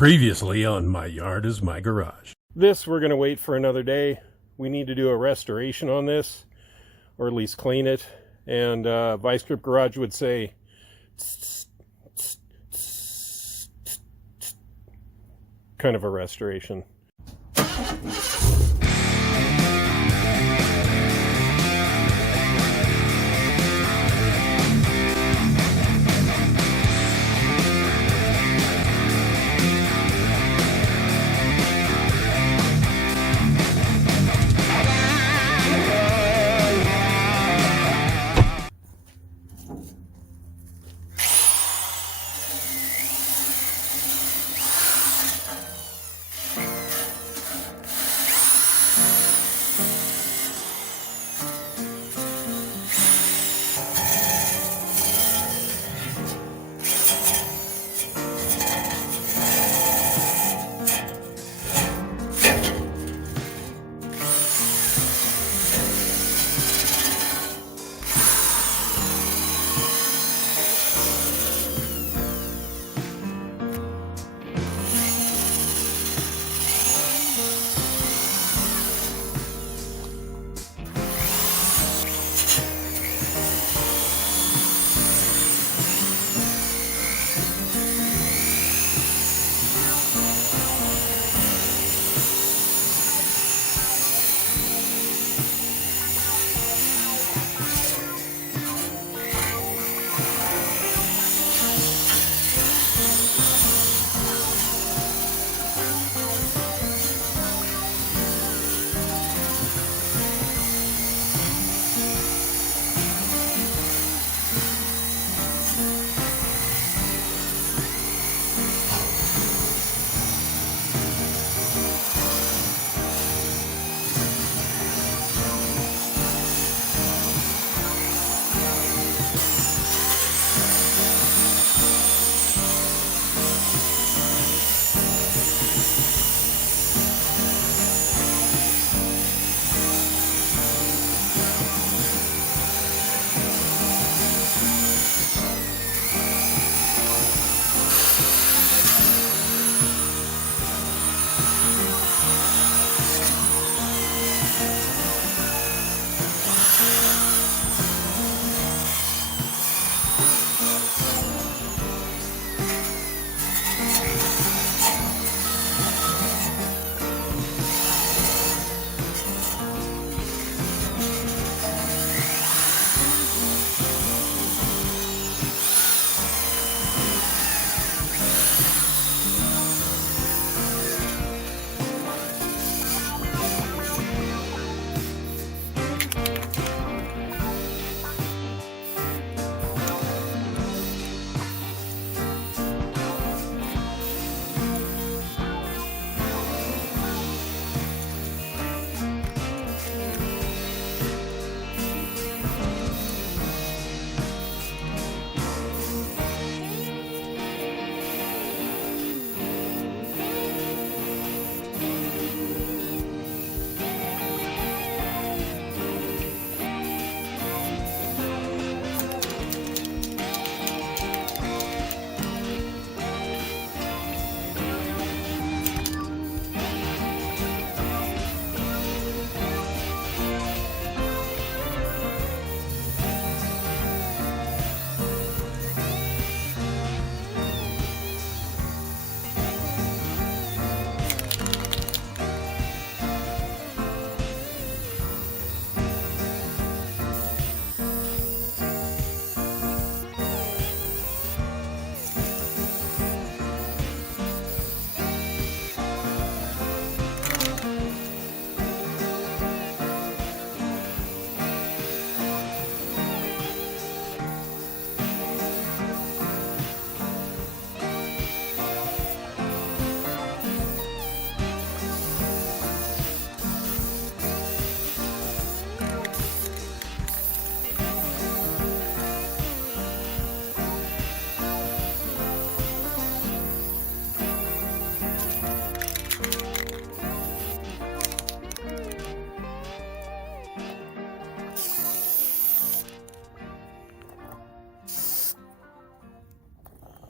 Previously on My Yard is My Garage. This we're going to wait for another day. We need to do a restoration on this, or at least clean it. And Vice Grip Garage would say, kind of a restoration.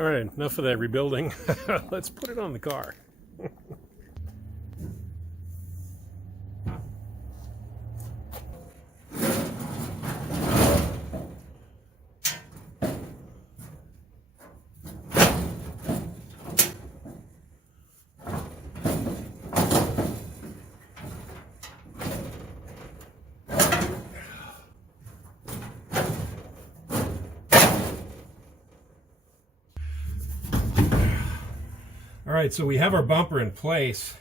All right, enough of that rebuilding. Let's put it on the car. All right, so we have our bumper in place.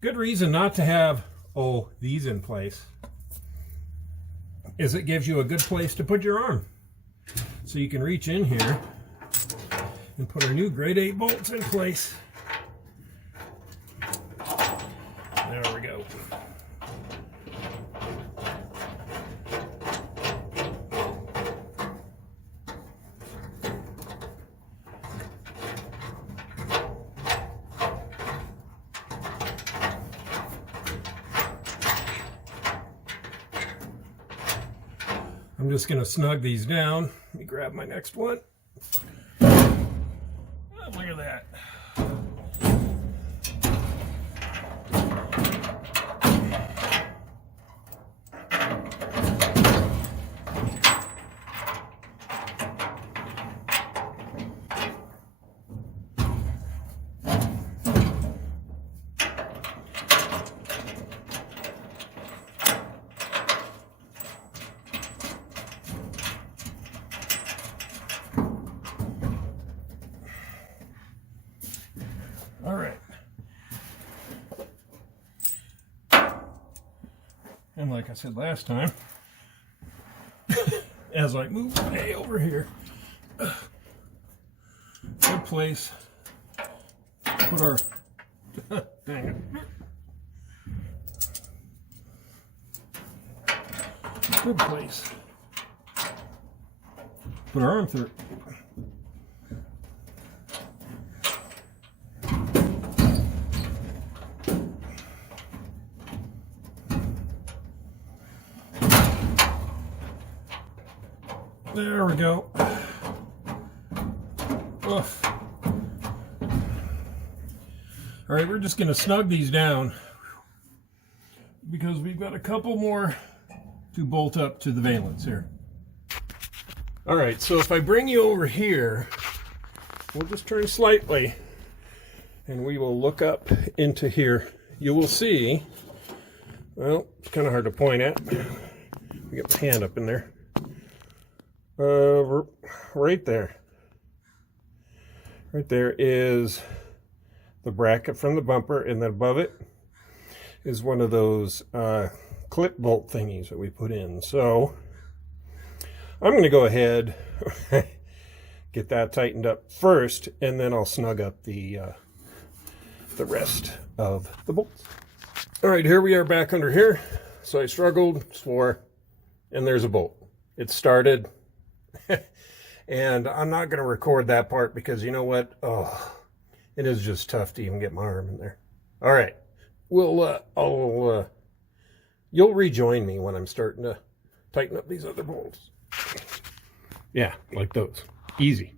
Good reason not to have, these in place is it gives you a good place to put your arm. So you can reach in here and put our new grade 8 bolts in place. There we go. I'm just going to snug these down. Let me grab my next one. Oh, look at that. All right. And like I said last time, as I move way over here, good place to put our, dang it. Good place. Put our arm through it. There we go. Oof. All right, we're just going to snug these down because we've got a couple more to bolt up to the valence here. All right, so if I bring you over here, we'll just turn slightly and we will look up into here. You will see, well, it's kind of hard to point at. We get my hand up in there. Right there is the bracket from the bumper, and then above it is one of those clip bolt thingies that we put in. So I'm going to go ahead get that tightened up first, and then I'll snug up the rest of the bolts. All right, here we are back under here. So I struggled, swore, and there's a bolt. It started. And I'm not going to record that part because you know what? Oh, it is just tough to even get my arm in there. All right. You'll rejoin me when I'm starting to tighten up these other bolts. Yeah, like those. Easy.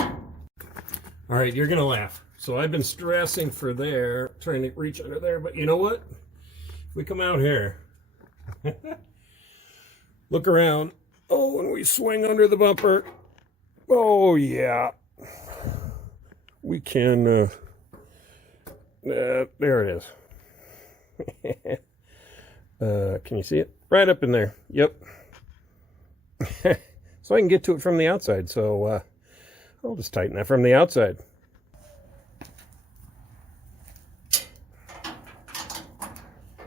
All right, you're going to laugh. So I've been stressing for there, trying to reach under there, but you know what? If we come out here, look around. Oh, and we swing under the bumper. Oh, yeah. We can, there it is. Can you see it? Right up in there. Yep. So I can get to it from the outside. So I'll just tighten that from the outside.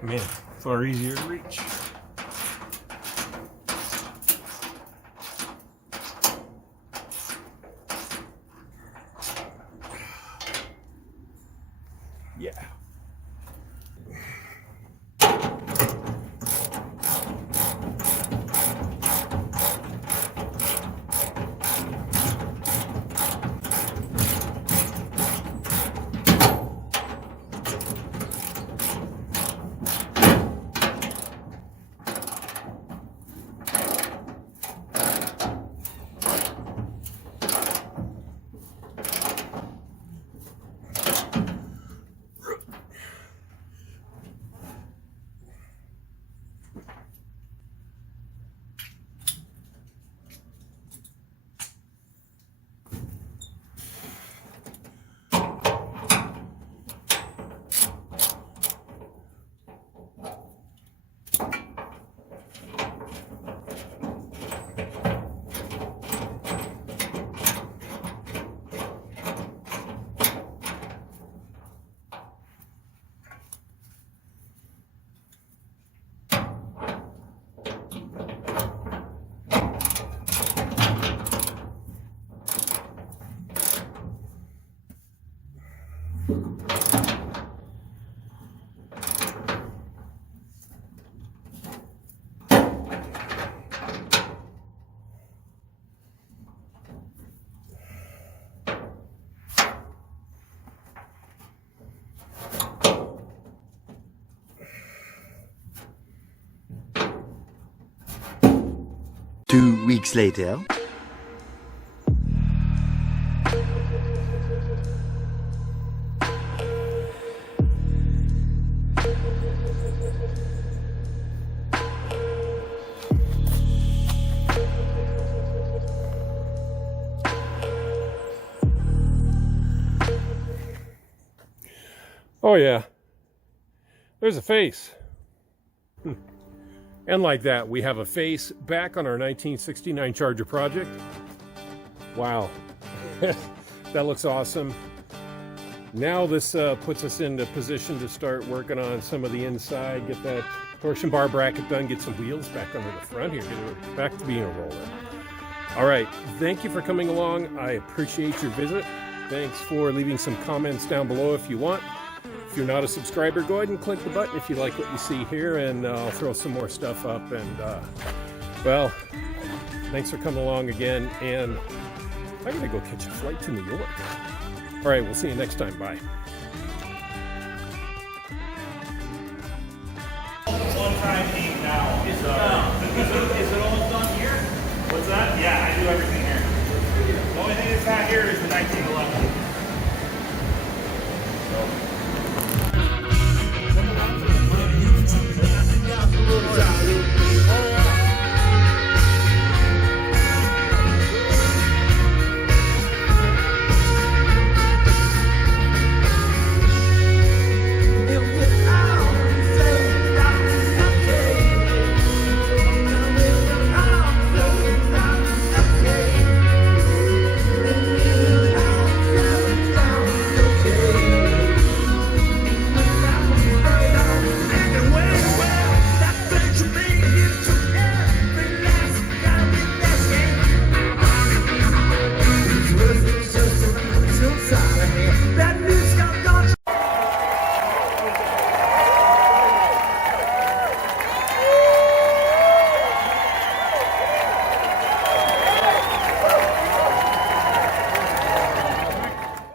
Man, far easier to reach. Yeah. Two weeks later. Oh yeah, there's a face. And like that, we have a face back on our 1969 Charger project. Wow, that looks awesome. Now this puts us into position to start working on some of the inside, get that torsion bar bracket done, get some wheels back under the front here, get it back to being a roller. All right, thank you for coming along. I appreciate your visit. Thanks for leaving some comments down below if you want. If you're not a subscriber, go ahead and click the button if you like what you see here, and I'll throw some more stuff up. And well, thanks for coming along again, and I gotta go catch a flight to New York. All right, we'll see you next time. Bye. One-time thing now. Is it all done here? What's that? Yeah, I do everything here. The only thing that's not here is the 1911. So.